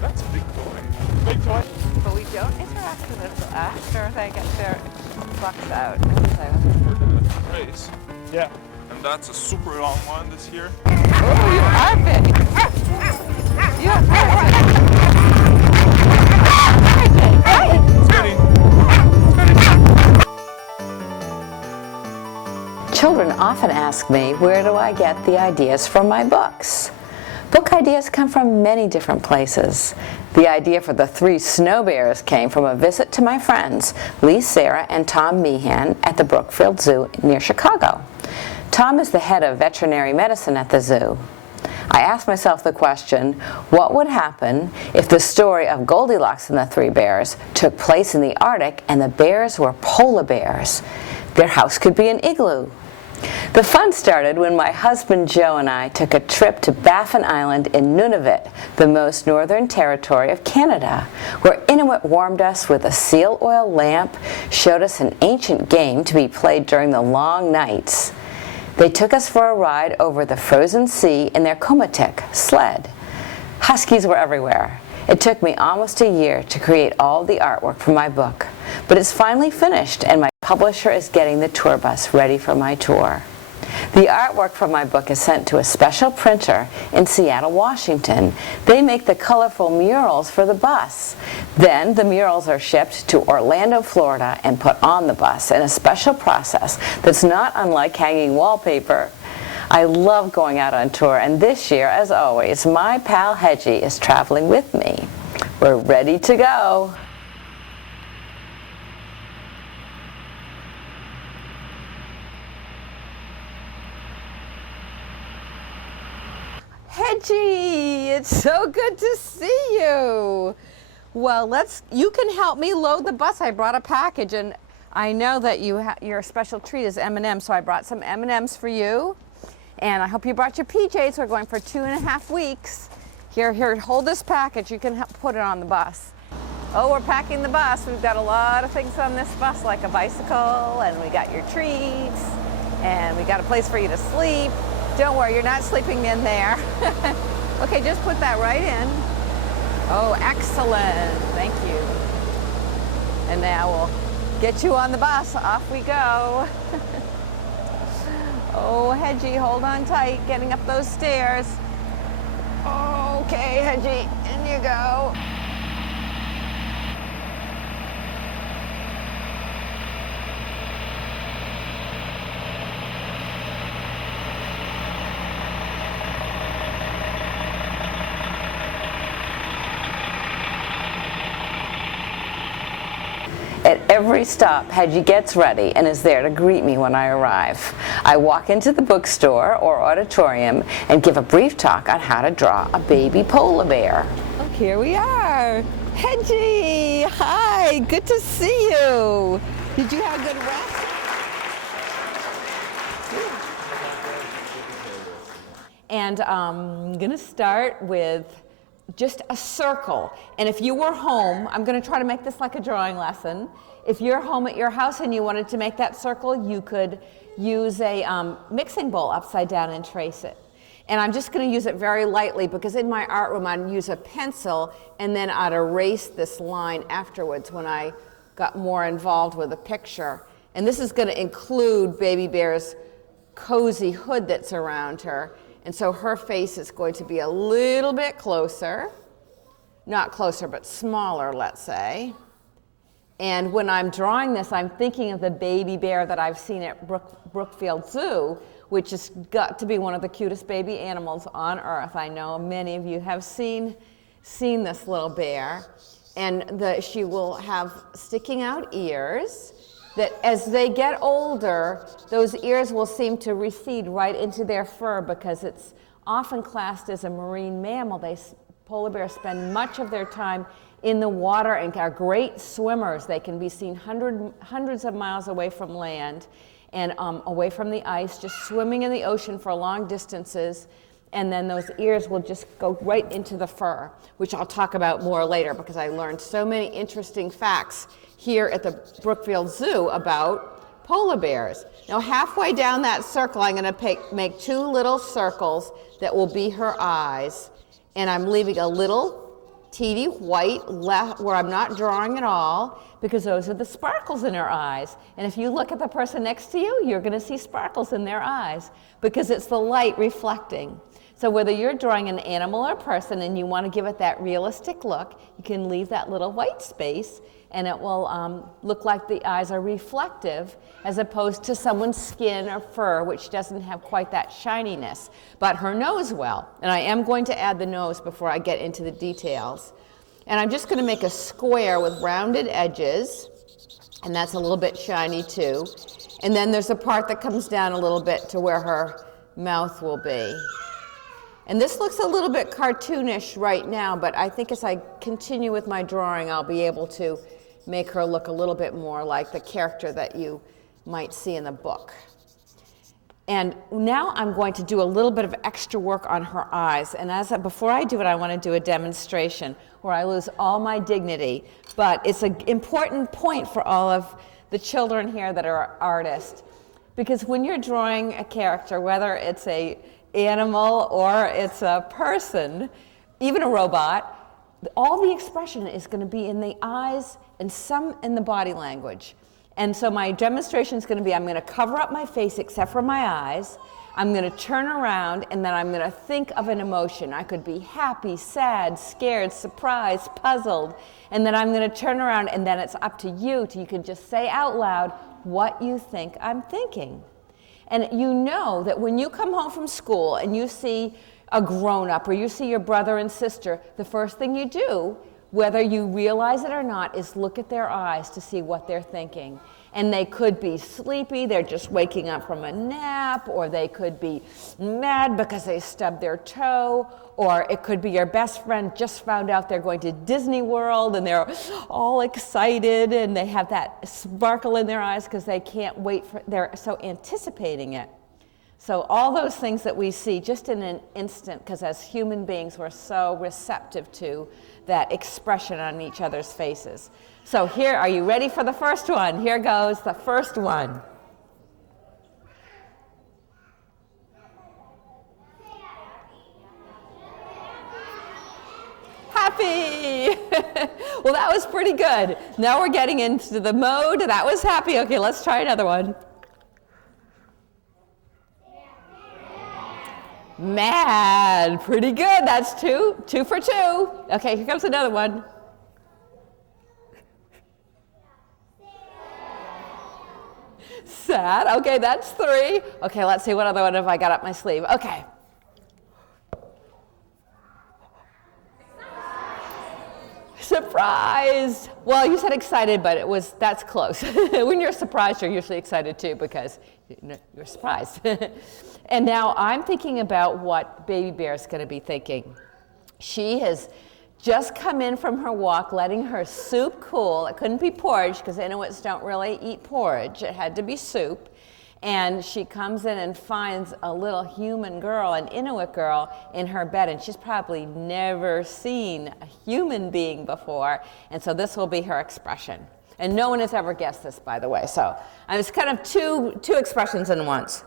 That's a big toy. Big toy. But we don't interact with them after they get their bucks out. Race. Yeah. And that's a super long one this year. Oh, you are big. You are big. Children often ask me, where do I get the ideas for my books? Book ideas come from many different places. The idea for the 3 Snow Bears came from a visit to my friends, Lee, Sarah, and Tom Meehan at the Brookfield Zoo near Chicago. Tom is the head of veterinary medicine at the zoo. I asked myself the question, what would happen if the story of Goldilocks and the 3 Bears took place in the Arctic and the bears were polar bears? Their house could be an igloo. The fun started when my husband Joe and I took a trip to Baffin Island in Nunavut, the most northern territory of Canada, where Inuit warmed us with a seal oil lamp, showed us an ancient game to be played during the long nights. They took us for a ride over the frozen sea in their Komatik sled. Huskies were everywhere. It took me almost a year to create all the artwork for my book, but it's finally finished and my publisher is getting the tour bus ready for my tour. The artwork for my book is sent to a special printer in Seattle, Washington. They make the colorful murals for the bus. Then the murals are shipped to Orlando, Florida and put on the bus in a special process that's not unlike hanging wallpaper. I love going out on tour, and this year, as always, my pal Hedgie is traveling with me. We're ready to go. Hedgie, it's so good to see you. Well, you can help me load the bus. I brought a package, and I know that your special treat is M&Ms, so I brought some M&Ms for you. And I hope you brought your PJs. We're going for 2.5 weeks. Here, hold this package. You can put it on the bus. Oh, we're packing the bus. We've got a lot of things on this bus, like a bicycle, and we got your treats, and we got a place for you to sleep. Don't worry, you're not sleeping in there. Okay, just put that right in. Oh, excellent. Thank you. And now we'll get you on the bus. Off we go. Oh, Hedgie, hold on tight, getting up those stairs. Okay, Hedgie, in you go. At every stop, Hedgie gets ready and is there to greet me when I arrive. I walk into the bookstore or auditorium and give a brief talk on how to draw a baby polar bear. Oh, here we are. Hedgie, hi, good to see you. Did you have a good rest? And I'm going to start with just a circle. And if you were home, I'm going to try to make this like a drawing lesson. If you're home at your house and you wanted to make that circle, you could use a mixing bowl upside down and trace it. And I'm just going to use it very lightly because in my art room I'd use a pencil and then I'd erase this line afterwards when I got more involved with the picture. And this is going to include Baby Bear's cozy hood that's around her. And so her face is going to be a little bit closer, not closer, but smaller, let's say. And when I'm drawing this, I'm thinking of the baby bear that I've seen at Brookfield Zoo, which has got to be one of the cutest baby animals on earth. I know many of you have seen this little bear. And she will have sticking out ears that as they get older, those ears will seem to recede right into their fur because it's often classed as a marine mammal. Polar bears spend much of their time in the water and are great swimmers. They can be seen hundreds of miles away from land and away from the ice, just swimming in the ocean for long distances. And then those ears will just go right into the fur, which I'll talk about more later because I learned so many interesting facts here at the Brookfield Zoo about polar bears. Now halfway down that circle, I'm going to make 2 little circles that will be her eyes. And I'm leaving a little teeny white left where I'm not drawing at all, because those are the sparkles in her eyes. And if you look at the person next to you, you're going to see sparkles in their eyes because it's the light reflecting. So whether you're drawing an animal or a person and you want to give it that realistic look, you can leave that little white space and it will look like the eyes are reflective as opposed to someone's skin or fur, which doesn't have quite that shininess. But her nose will. And I am going to add the nose before I get into the details. And I'm just going to make a square with rounded edges, and that's a little bit shiny too. And then there's a part that comes down a little bit to where her mouth will be. And this looks a little bit cartoonish right now, but I think as I continue with my drawing, I'll be able to make her look a little bit more like the character that you might see in the book. And now I'm going to do a little bit of extra work on her eyes. And before I do it, I want to do a demonstration where I lose all my dignity. But it's an important point for all of the children here that are artists. Because when you're drawing a character, whether it's an animal or it's a person, even a robot, all the expression is going to be in the eyes and some in the body language. And so my demonstration is going to be, I'm going to cover up my face except for my eyes. I'm going to turn around and then I'm going to think of an emotion. I could be happy, sad, scared, surprised, puzzled. And then I'm going to turn around and then it's up to you. You can just say out loud what you think I'm thinking. And you know that when you come home from school and you see a grown-up or you see your brother and sister, the first thing you do, whether you realize it or not, is look at their eyes to see what they're thinking. And they could be sleepy, they're just waking up from a nap, or they could be mad because they stubbed their toe, or it could be your best friend just found out they're going to Disney World and they're all excited and they have that sparkle in their eyes because they can't wait they're so anticipating it. So all those things that we see just in an instant, because as human beings we're so receptive to that expression on each other's faces. So here, are you ready for the first one? Here goes the first one. Happy! Well, that was pretty good. Now we're getting into the mode. That was happy. Okay, let's try another one. Mad. Pretty good. That's two for two. Okay, here comes another one. Sad. Okay, that's three. Okay, let's see what other one have I got up my sleeve. Okay. Surprised. Well, you said excited, but that's close. When you're surprised, you're usually excited too because you're surprised. And now I'm thinking about what Baby Bear is going to be thinking. She has just come in from her walk, letting her soup cool. It couldn't be porridge because Inuits don't really eat porridge. It had to be soup. And she comes in and finds a little human girl, an Inuit girl, in her bed. And she's probably never seen a human being before. And so this will be her expression. And no one has ever guessed this, by the way. So it's kind of two expressions in once.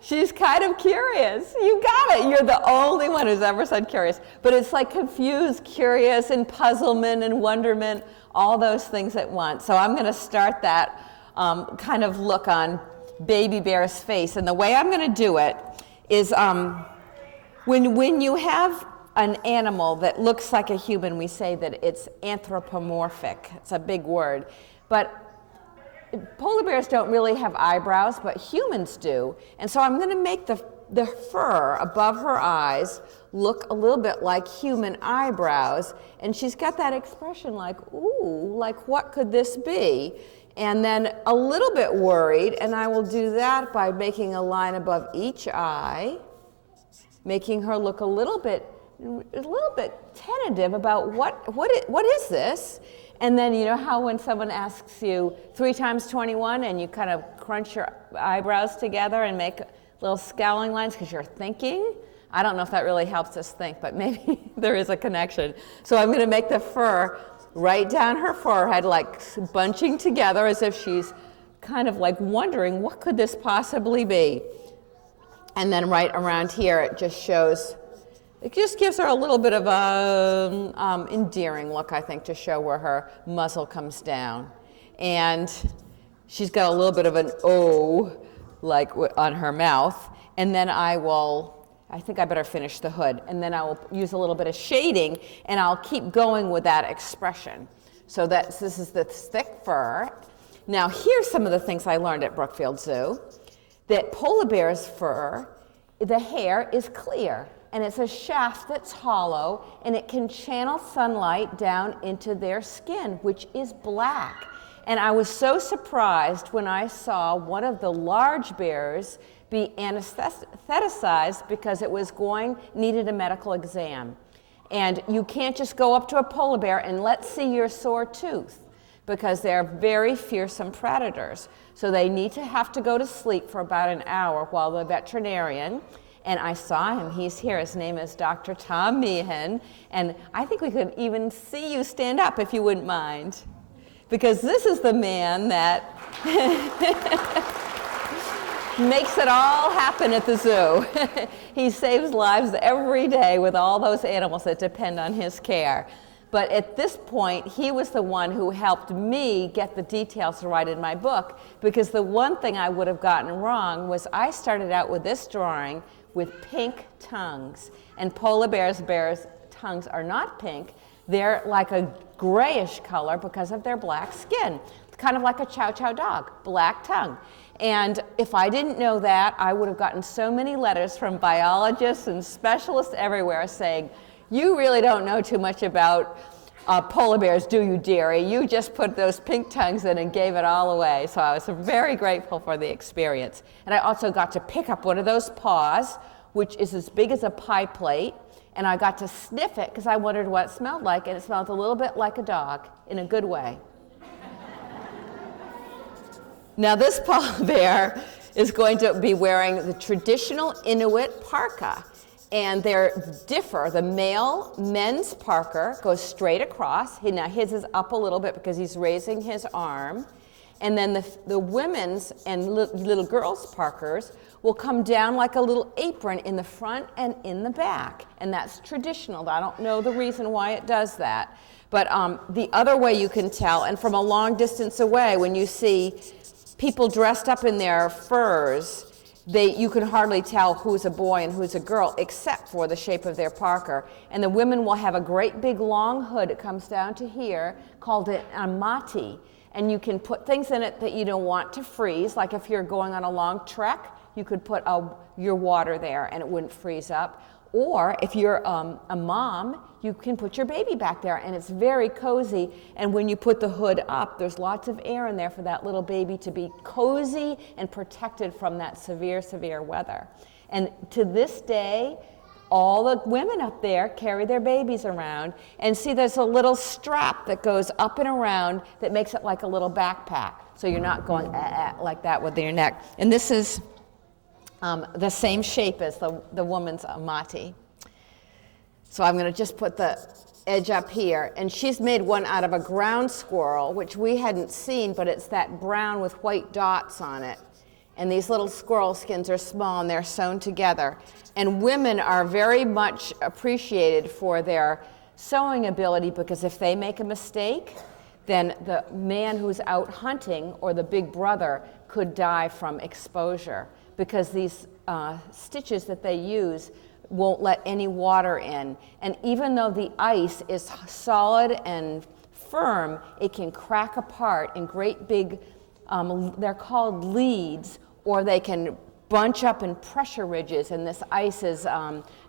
She's kind of curious. You got it. You're the only one who's ever said curious. But it's like confused, curious, and puzzlement and wonderment, all those things at once. So I'm going to start that kind of look on Baby Bear's face. And the way I'm going to do it is when you have an animal that looks like a human, we say that it's anthropomorphic. It's a big word. But polar bears don't really have eyebrows, but humans do. And so I'm going to make the fur above her eyes look a little bit like human eyebrows. And she's got that expression like, ooh, like what could this be? And then a little bit worried, and I will do that by making a line above each eye, making her look a little bit tentative about what is this? And then you know how when someone asks you 3 times 21 and you kind of crunch your eyebrows together and make little scowling lines because you're thinking? I don't know if that really helps us think, but maybe there is a connection. So I'm going to make the fur right down her forehead, like bunching together as if she's kind of like wondering, what could this possibly be? And then right around here, it just shows, it just gives her a little bit of a endearing look, I think, to show where her muzzle comes down. And she's got a little bit of an O, like on her mouth. And then I think I better finish the hood. And then I will use a little bit of shading, and I'll keep going with that expression. So this is the thick fur. Now, here's some of the things I learned at Brookfield Zoo. That polar bear's fur, the hair is clear, and it's a shaft that's hollow, and it can channel sunlight down into their skin, which is black. And I was so surprised when I saw one of the large bears be anesthetized because it needed a medical exam. And you can't just go up to a polar bear and let's see your sore tooth, because they're very fearsome predators. So they have to go to sleep for about an hour while the veterinarian, and I saw him, he's here, his name is Dr. Tom Meehan, and I think we could even see you stand up if you wouldn't mind, because this is the man that makes it all happen at the zoo. He saves lives every day with all those animals that depend on his care. But at this point, he was the one who helped me get the details right in my book, because the one thing I would have gotten wrong was I started out with this drawing with pink tongues. And polar bears' tongues are not pink. They're like a grayish color because of their black skin. It's kind of like a chow chow dog, black tongue. And if I didn't know that, I would have gotten so many letters from biologists and specialists everywhere saying, you really don't know too much about polar bears, do you, dearie? You just put those pink tongues in and gave it all away. So I was very grateful for the experience. And I also got to pick up one of those paws, which is as big as a pie plate, and I got to sniff it because I wondered what it smelled like, and it smelled a little bit like a dog in a good way. Now this polar bear is going to be wearing the traditional Inuit parka. And they differ. The men's parka goes straight across. Now his is up a little bit because he's raising his arm. And then the women's and little girls' parkers will come down like a little apron in the front and in the back. And that's traditional. I don't know the reason why it does that. But the other way you can tell, and from a long distance away, when you see people dressed up in their furs, you can hardly tell who's a boy and who's a girl except for the shape of their parka. And the women will have a great big long hood that comes down to here called an amati. And you can put things in it that you don't want to freeze. Like if you're going on a long trek, you could put your water there and it wouldn't freeze up. Or if you're a mom, you can put your baby back there, and it's very cozy. And when you put the hood up, there's lots of air in there for that little baby to be cozy and protected from that severe, severe weather. And to this day, all the women up there carry their babies around. And see, there's a little strap that goes up and around that makes it like a little backpack. So you're not going like that with your neck. And this is the same shape as the woman's amati. So I'm going to just put the edge up here. And she's made one out of a ground squirrel, which we hadn't seen, but it's that brown with white dots on it. And these little squirrel skins are small and they're sewn together. And women are very much appreciated for their sewing ability, because if they make a mistake, then the man who's out hunting or the big brother could die from exposure, because these stitches that they use won't let any water in. And even though the ice is solid and firm, it can crack apart in great big, they're called leads, or they can bunch up in pressure ridges, and this ice is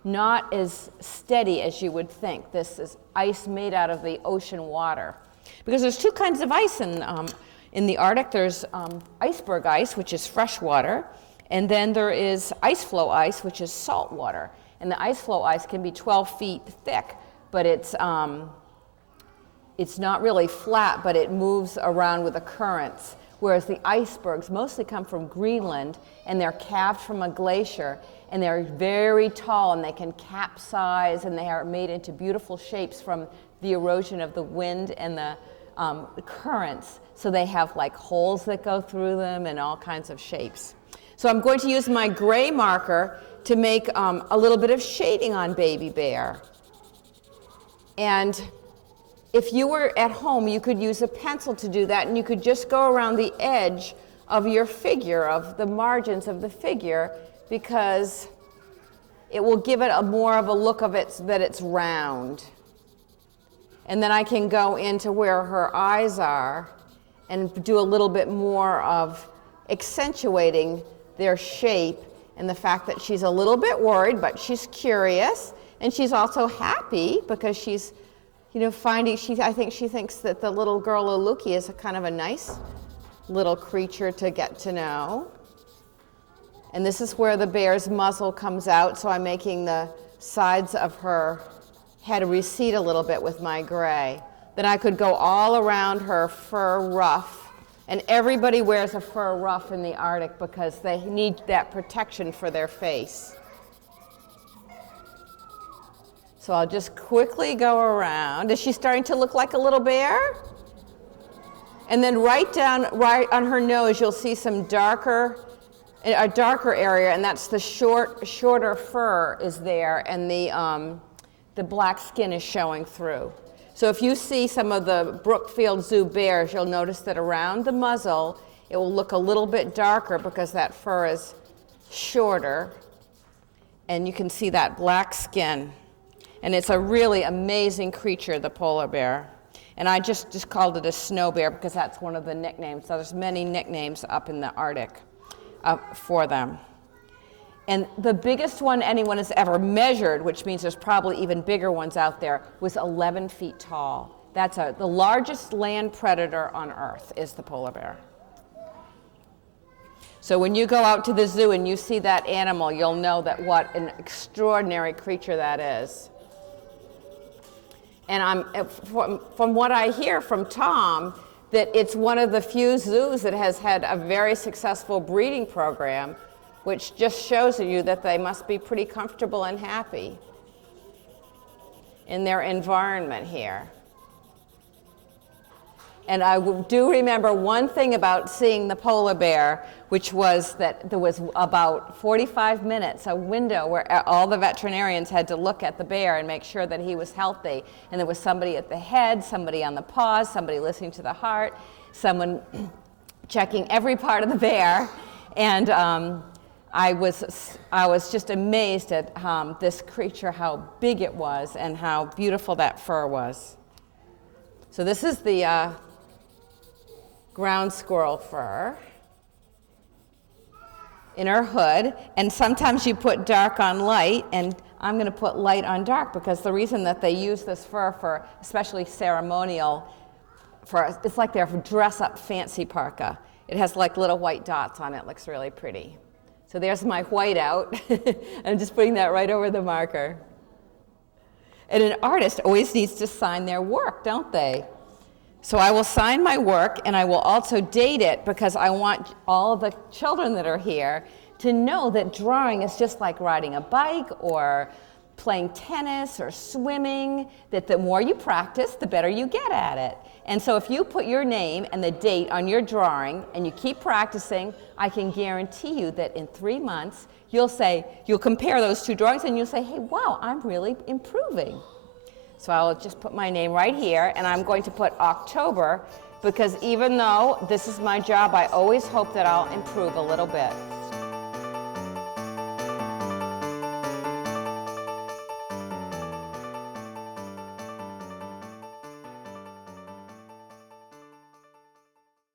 not as steady as you would think. This is ice made out of the ocean water. Because there's two kinds of ice in the Arctic. There's iceberg ice, which is fresh water, and then there is ice floe ice, which is salt water. And the ice floe ice can be 12 feet thick, but it's not really flat, but it moves around with the currents. Whereas the icebergs mostly come from Greenland, and they're calved from a glacier, and they're very tall, and they can capsize, and they are made into beautiful shapes from the erosion of the wind and the currents. So they have like holes that go through them and all kinds of shapes. So I'm going to use my gray marker to make a little bit of shading on Baby Bear. And if you were at home, you could use a pencil to do that, and you could just go around the edge of your figure, of the margins of the figure, because it will give it more of a look of it that it's round. And then I can go into where her eyes are and do a little bit more of accentuating their shape and the fact that she's a little bit worried, but she's curious, and she's also happy because she's, you know, I think she thinks that the little girl Uluki is a kind of a nice little creature to get to know. And this is where the bear's muzzle comes out, so I'm making the sides of her head recede a little bit with my gray. Then I could go all around her fur ruff, and everybody wears a fur ruff in the Arctic because they need that protection for their face. So I'll just quickly go around. Is she starting to look like a little bear? And then right on her nose, you'll see a darker area, and that's the shorter fur is there, and the black skin is showing through. So if you see some of the Brookfield Zoo bears, you'll notice that around the muzzle, it will look a little bit darker because that fur is shorter, and you can see that black skin. And it's a really amazing creature, the polar bear. And I just called it a snow bear because that's one of the nicknames. So there's many nicknames up in the Arctic for them. And the biggest one anyone has ever measured, which means there's probably even bigger ones out there, was 11 feet tall. That's the largest land predator on Earth is the polar bear. So when you go out to the zoo and you see that animal, you'll know that what an extraordinary creature that is. And from what I hear from Tom, that it's one of the few zoos that has had a very successful breeding program, which just shows you that they must be pretty comfortable and happy in their environment here. And I do remember one thing about seeing the polar bear, which was that there was about 45 minutes, a window where all the veterinarians had to look at the bear and make sure that he was healthy. And there was somebody at the head, somebody on the paws, somebody listening to the heart, someone checking every part of the bear. And I was just amazed at this creature, how big it was and how beautiful that fur was. So this is the ground squirrel fur in her hood, and sometimes you put dark on light, and I'm going to put light on dark because the reason that they use this fur for especially ceremonial, it's like their dress-up fancy parka. It has like little white dots on it. Looks really pretty. So there's my white out. I'm just putting that right over the marker. And an artist always needs to sign their work, don't they? So I will sign my work, and I will also date it because I want all the children that are here to know that drawing is just like riding a bike or playing tennis or swimming, that the more you practice, the better you get at it. And so if you put your name and the date on your drawing and you keep practicing, I can guarantee you that in 3 months, you'll compare those two drawings and you'll say, hey, wow, I'm really improving. So I'll just put my name right here, and I'm going to put October because even though this is my job, I always hope that I'll improve a little bit.